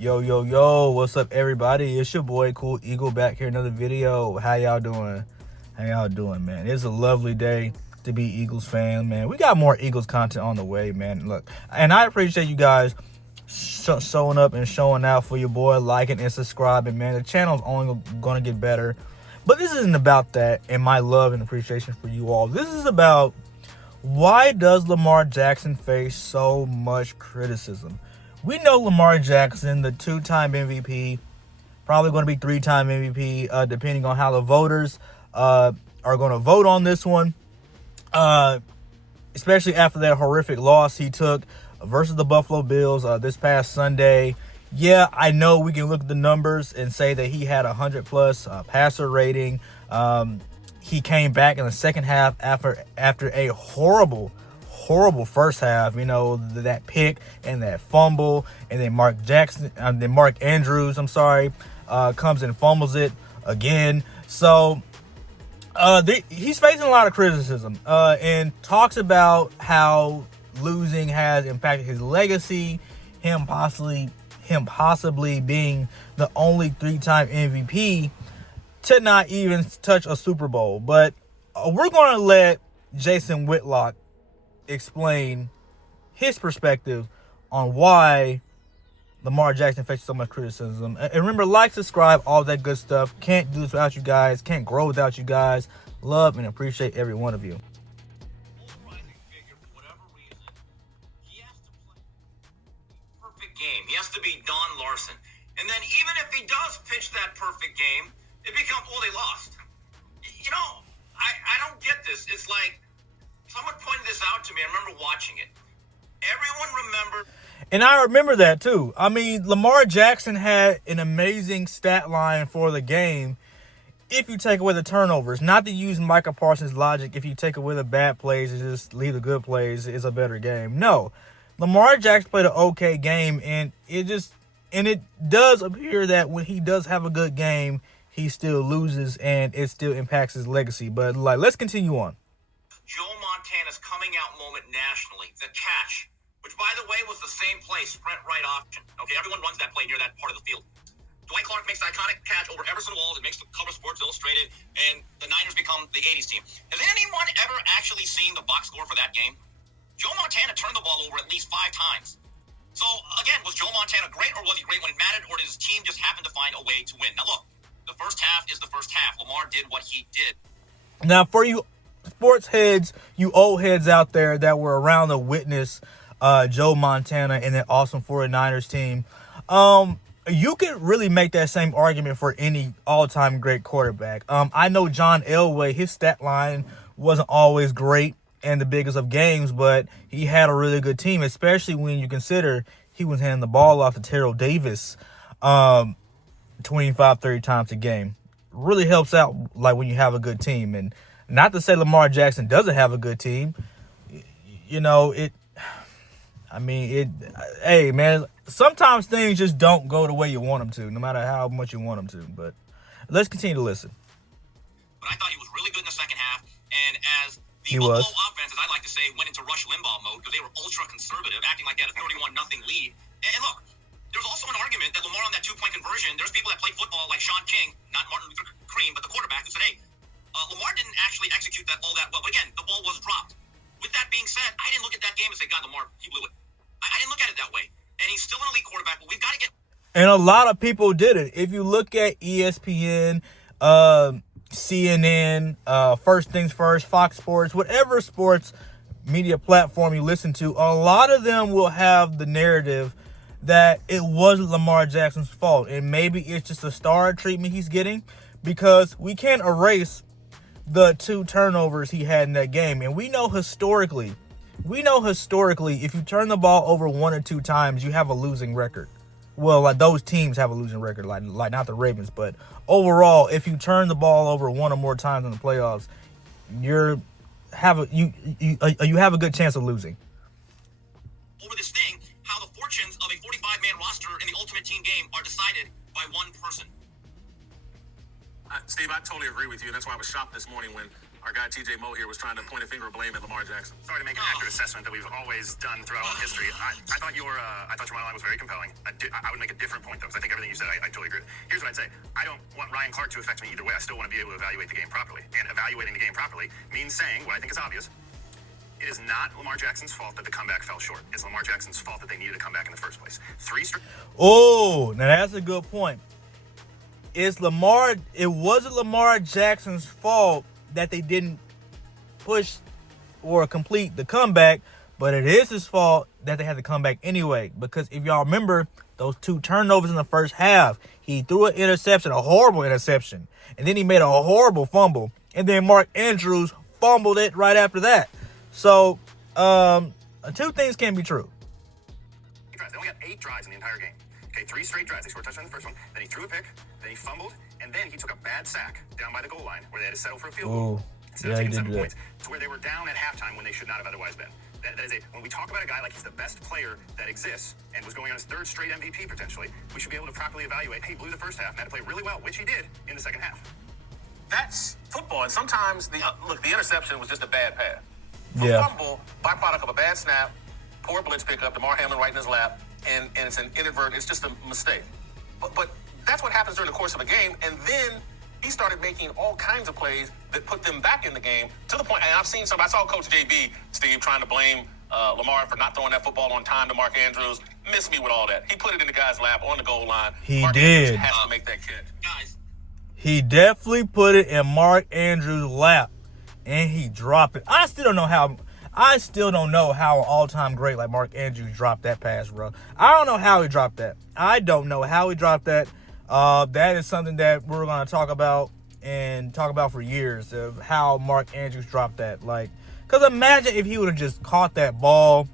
Yo, yo, yo, what's up, everybody? It's your boy, Cool Eagle, back here, another video. How y'all doing? Man? It's a lovely day to be Eagles fan, man. We got more Eagles content on the way, man. Look, and I appreciate you guys showing up and showing out for your boy, liking and subscribing, man. The channel's only going to get better. But this isn't about that and my love and appreciation for you all. This is about why does Lamar Jackson face so much criticism? We know Lamar Jackson, the two-time MVP, probably going to be three-time MVP, depending on how the voters are going to vote on this one, especially after that horrific loss he took versus the Buffalo Bills this past Sunday. Yeah, I know we can look at the numbers and say that he had 100+ passer rating. He came back in the second half after a horrible first half, you know, that pick and that fumble, and then Mark Andrews, comes and fumbles it again. So he's facing a lot of criticism and talks about how losing has impacted his legacy, him possibly being the only three-time MVP to not even touch a Super Bowl. But we're going to let Jason Whitlock explain his perspective on why Lamar Jackson faces so much criticism. And remember, like, subscribe, all that good stuff. Can't do this without you guys. Can't grow without you guys. Love and appreciate every one of you. Game. He has to be Don Larson. And then even if he does pitch that perfect game, it becomes, well, they lost. You know, I don't get this. It's like someone pointed this out to me. I remember watching it. Everyone remembered. And I remember that too. I mean, Lamar Jackson had an amazing stat line for the game if you take away the turnovers. Not to use Micah Parsons' logic, if you take away the bad plays and just leave the good plays, it's a better game. No. Lamar Jackson played an okay game, and it does appear that when he does have a good game, he still loses, and it still impacts his legacy. But let's continue on. Joe Montana's coming out moment nationally, the catch, which by the way was the same play, sprint right option. Okay, everyone runs that play near that part of the field. Dwight Clark makes the iconic catch over Everson Walls. It makes the cover Sports Illustrated, and the Niners become the '80s team. Has anyone ever actually seen the box score for that game? Joe Montana turned the ball over at least 5 times. So, again, was Joe Montana great, or was he great when it mattered, or did his team just happen to find a way to win? Now, look, the first half is the first half. Lamar did what he did. Now, for you sports heads, you old heads out there that were around to witness Joe Montana and that awesome 49ers team, you could really make that same argument for any all-time great quarterback. I know John Elway, his stat line wasn't always great and the biggest of games, but he had a really good team, especially when you consider he was handing the ball off to Terrell Davis 25-30 times a game. Really helps out, like, when you have a good team. And not to say Lamar Jackson doesn't have a good team. You know, hey, man, sometimes things just don't go the way you want them to, no matter how much you want them to. But let's continue to listen. But I thought he was really good in the second half, and as the Buffalo offense, as I like to say, went into Rush Limbaugh mode because they were ultra-conservative, acting like they had a 31-0 lead. And look, there's also an argument that Lamar on that two-point conversion, there's people that play football like Sean King, not Martin Luther King, but the quarterback, who said, hey, Lamar didn't actually execute that all that well. But again, the ball was dropped. With that being said, I didn't look at that game and say, God, Lamar, he blew it. I didn't look at it that way. And he's still an elite quarterback, but we've got to get... And a lot of people did it. If you look at ESPN, CNN, First Things First, Fox Sports, whatever sports media platform you listen to, a lot of them will have the narrative that it wasn't Lamar Jackson's fault. And maybe it's just a star treatment he's getting, because we can't erase the 2 turnovers he had in that game. And we know historically, if you turn the ball over 1 or 2 times, you have a losing record. Well, like, those teams have a losing record, like not the Ravens, but overall, if you turn the ball over 1 or more times in the playoffs, you have a good chance of losing. Over this thing, how the fortunes of a 45-man roster in the ultimate team game are decided by one person. Steve, I totally agree with you. That's why I was shocked this morning when our guy TJ Moe here was trying to point a finger of blame at Lamar Jackson. Sorry to make an accurate assessment that we've always done throughout all history. I thought your money line was very compelling. I would make a different point, though, because I think everything you said, I totally agree with. Here's what I'd say. I don't want Ryan Clark to affect me either way. I still want to be able to evaluate the game properly. And evaluating the game properly means saying what I think is obvious. It is not Lamar Jackson's fault that the comeback fell short. It's Lamar Jackson's fault that they needed to come back in the first place. Oh, now that's a good point. It wasn't Lamar Jackson's fault that they didn't push or complete the comeback, but it is his fault that they had to come back anyway. Because if y'all remember those 2 turnovers in the first half, he threw an interception, a horrible interception, and then he made a horrible fumble, and then Mark Andrews fumbled it right after that. So, 2 things can be true. They only got 8 drives in the entire game. Okay, 3 straight drives. They scored a touchdown in the first one. Then he threw a pick. Then he fumbled. And then he took a bad sack down by the goal line where they had to settle for a field goal. Instead of taking 7 points to where they were down at halftime when they should not have otherwise been. That is when we talk about a guy like he's the best player that exists and was going on his 3rd straight MVP potentially, we should be able to properly evaluate, hey, he blew the first half and had to play really well, which he did in the second half. That's football, and sometimes the interception was just a bad pass. Fumble, byproduct of a bad snap, poor blitz pickup, DeMar Hamlin right in his lap, and it's an inadvertent, it's just a mistake. But that's what happens during the course of a game, and then he started making all kinds of plays that put them back in the game to the point, and I saw Coach JB, Steve, trying to blame Lamar for not throwing that football on time to Mark Andrews. Miss me with all that. He put it in the guy's lap on the goal line. Mark Andrews has to make that catch. Guys. He definitely put it in Mark Andrews' lap, and he dropped it. I still don't know how an all-time great like Mark Andrews dropped that pass, bro. I don't know how he dropped that. That is something that we're going to talk about for years, of how Mark Andrews dropped that. Because imagine if he would have just caught that ball,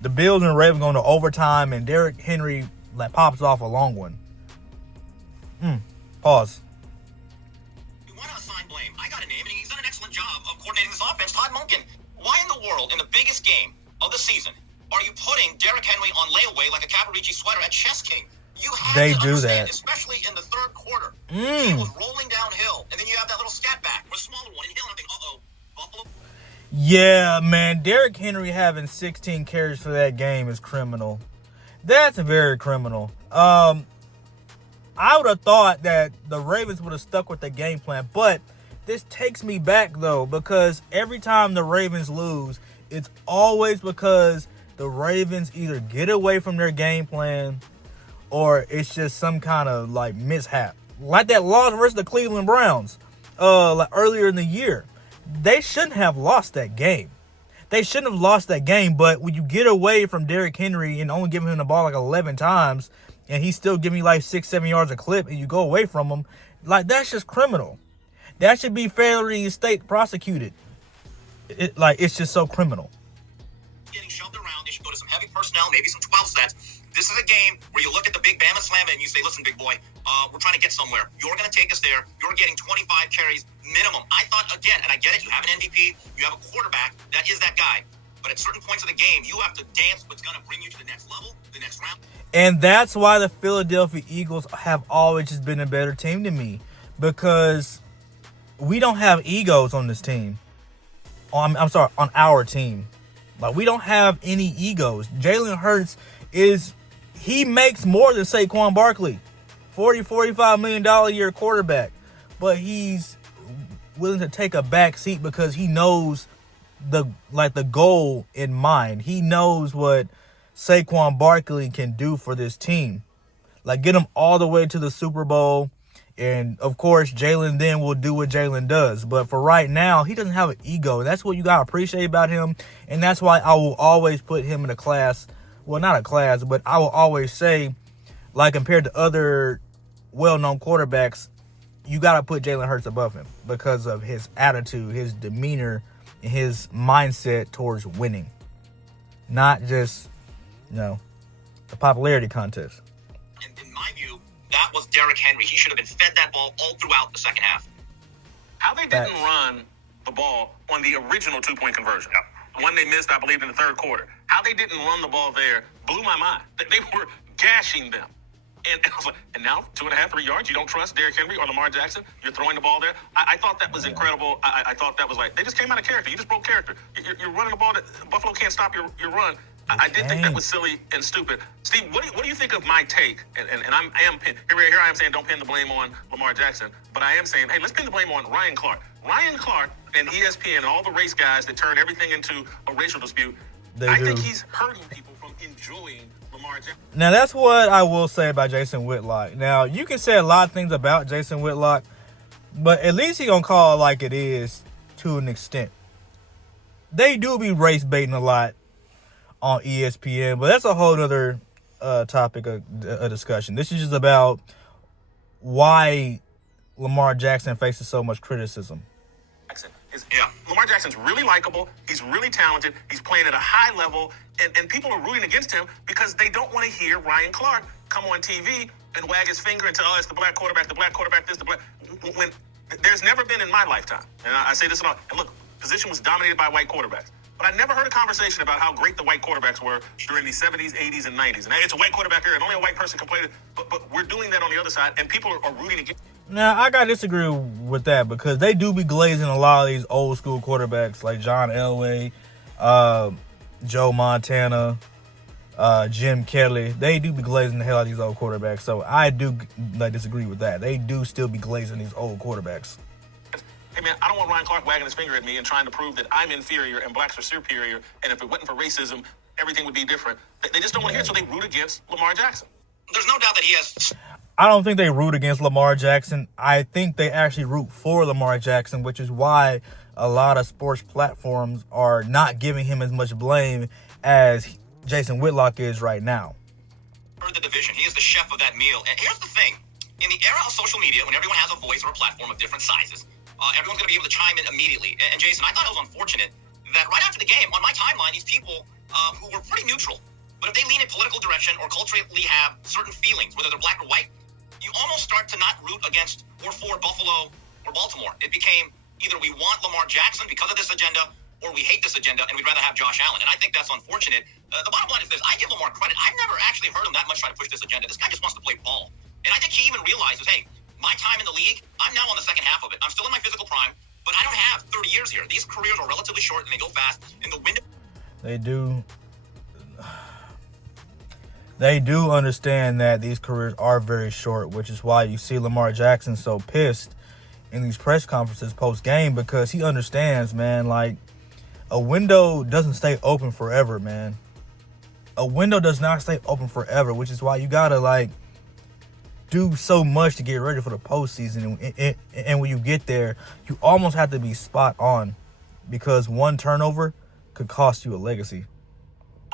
the Bills and Ravens going to overtime, and Derrick Henry pops off a long one. Pause. You want to assign blame. I got a name, and he's done an excellent job of coordinating this offense. Todd Monken. Why in the world, in the biggest game of the season, are you putting Derrick Henry on layaway like a Cavaricci sweater at Chess King? You have to understand, that, especially in the 3rd quarter. He was rolling downhill, and then you have that little scat back, or a smaller one, and Hill, and I think, Buffalo. Yeah, man, Derrick Henry having 16 carries for that game is criminal. That's very criminal. I would have thought that the Ravens would have stuck with the game plan, but this takes me back, though, because every time the Ravens lose, it's always because the Ravens either get away from their game plan or it's just some kind of mishap. Like that loss versus the Cleveland Browns earlier in the year. They shouldn't have lost that game. But when you get away from Derrick Henry and only giving him the ball 11 times, and he's still giving you 6-7 yards a clip, and you go away from him, that's just criminal. That should be federally state prosecuted. It's just so criminal. Getting shoved around, they should go to some heavy personnel, maybe some 12 sets. This is a game where you look at the big Bama Slam and you say, listen, big boy, we're trying to get somewhere. You're going to take us there. You're getting 25 carries minimum. I thought, again, and I get it, you have an MVP, you have a quarterback, that is that guy. But at certain points of the game, you have to dance what's going to bring you to the next level, the next round. And that's why the Philadelphia Eagles have always just been a better team to me, because we don't have egos on this team. On our team. We don't have any egos. Jalen Hurts he makes more than Saquon Barkley. $45 million a year quarterback. But he's willing to take a back seat because he knows the goal in mind. He knows what Saquon Barkley can do for this team. Get him all the way to the Super Bowl. And, of course, Jalen then will do what Jalen does. But for right now, he doesn't have an ego. And that's what you got to appreciate about him. And that's why I will always put him in a class. Well, not a class, but I will always say, compared to other well-known quarterbacks, you got to put Jalen Hurts above him because of his attitude, his demeanor, and his mindset towards winning. Not just, the popularity contest. In my view, that was Derrick Henry. He should have been fed that ball all throughout the second half. How they didn't run the ball on the original 2-point conversion. One they missed, I believe, in the 3rd quarter. How they didn't run the ball there blew my mind. They were gashing them. And I was like, and now 2.5, 3 yards, you don't trust Derrick Henry or Lamar Jackson? You're throwing the ball there? I thought that was incredible. I thought that was like, they just came out of character. You just broke character. You're running the ball. Buffalo can't stop your run. I did think that was silly and stupid. Steve, what do you think of my take? And here I am saying don't pin the blame on Lamar Jackson, but I am saying, hey, let's pin the blame on Ryan Clark. Ryan Clark and ESPN and all the race guys that turn everything into a racial dispute, I think he's hurting people from enjoying Lamar Jackson. Now, that's what I will say about Jason Whitlock. Now, you can say a lot of things about Jason Whitlock, but at least he gonna call it like it is to an extent. They do be race baiting a lot on ESPN, but that's a whole other topic of a discussion. This is just about why Lamar Jackson faces so much criticism. Lamar Jackson's really likable. He's really talented. He's playing at a high level, and people are rooting against him because they don't want to hear Ryan Clark come on TV and wag his finger and tell, oh, it's the black quarterback, this, the black. When there's never been in my lifetime, and I say this a lot, and look, position was dominated by white quarterbacks. But I never heard a conversation about how great the white quarterbacks were during the 70s, 80s, and 90s. And it's a white quarterback here, and only a white person can play it. But we're doing that on the other side, and people are rooting against. Now, I got to disagree with that because they do be glazing a lot of these old school quarterbacks like John Elway, Joe Montana, Jim Kelly. They do be glazing the hell out of these old quarterbacks. So I do disagree with that. They do still be glazing these old quarterbacks. Hey, man, I don't want Ryan Clark wagging his finger at me and trying to prove that I'm inferior and blacks are superior, and if it wasn't for racism, everything would be different. They just don't want to hear it, so they root against Lamar Jackson. There's no doubt that he has. I don't think they root against Lamar Jackson. I think they actually root for Lamar Jackson, which is why a lot of sports platforms are not giving him as much blame as Jason Whitlock is right now. For the division, he is the chef of that meal. And here's the thing. In the era of social media, when everyone has a voice or a platform of different sizes, everyone's going to be able to chime in immediately. And Jason, I thought it was unfortunate that right after the game, on my timeline, these people who were pretty neutral, but if they lean in political direction or culturally have certain feelings, whether they're black or white, you almost start to not root against or for Buffalo or Baltimore. It became either we want Lamar Jackson because of this agenda or we hate this agenda and we'd rather have Josh Allen. And I think that's unfortunate. The bottom line is this. I give Lamar credit. I've never actually heard him that much try to push this agenda. This guy just wants to play ball. And I think he even realizes, hey, my time in the league, I'm now on the second half of it. I'm still in my physical prime, but I don't have 30 years here. These careers are relatively short and they go fast. In the window, They do understand that these careers are very short, which is why you see Lamar Jackson so pissed in these press conferences post-game, because he understands, man, like, a window doesn't stay open forever, man. A window does not stay open forever, which is why you gotta, like, do so much to get ready for the postseason. And when you get there, you almost have to be spot on, because one turnover could cost you a legacy.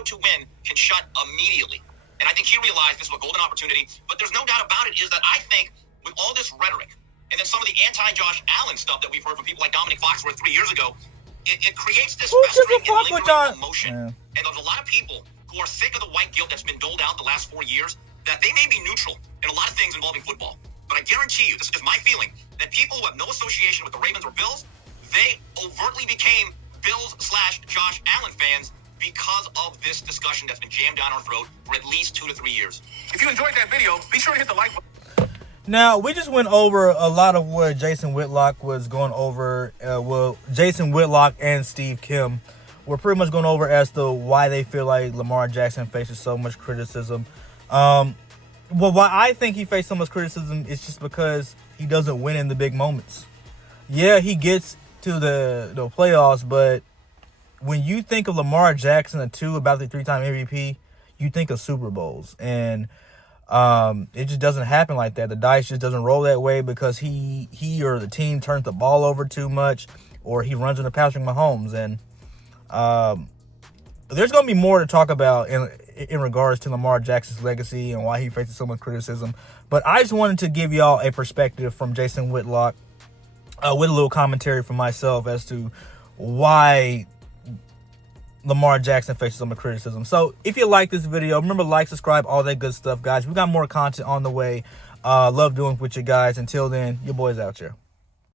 to win can shut immediately. And I think he realized this was a golden opportunity. But there's no doubt about it is that I think with all this rhetoric and then some of the anti-Josh Allen stuff that we've heard from people like Dominic Foxworth 3 years ago, it creates this festering and lingering emotion. Yeah. And there's a lot of people who are sick of the white guilt that's been doled out the last 4 years, that they may be neutral in a lot of things involving football. But I guarantee you, this is just my feeling, that people who have no association with the Ravens or Bills, they overtly became Bills/Josh Allen fans because of this discussion that's been jammed down our throat for at least 2 to 3 years. If you enjoyed that video, be sure to hit the like button. Now, we just went over a lot of what Jason Whitlock was going over. Jason Whitlock and Steve Kim were pretty much going over as to why they feel like Lamar Jackson faces so much criticism. Well, why I think he faced so much criticism is just because he doesn't win in the big moments. Yeah, he gets to the playoffs, but when you think of Lamar Jackson, about the 3-time MVP, you think of Super Bowls. And it just doesn't happen like that. The dice just doesn't roll that way because he or the team turns the ball over too much, or he runs into Patrick Mahomes. And there's going to be more to talk about in regards to Lamar Jackson's legacy and why he faces so much criticism. But I just wanted to give y'all a perspective from Jason Whitlock with a little commentary from myself as to why Lamar Jackson faces so much criticism. So if you like this video, remember to like, subscribe, all that good stuff, guys. We got more content on the way. Love doing it with you guys. Until then, your boys out here.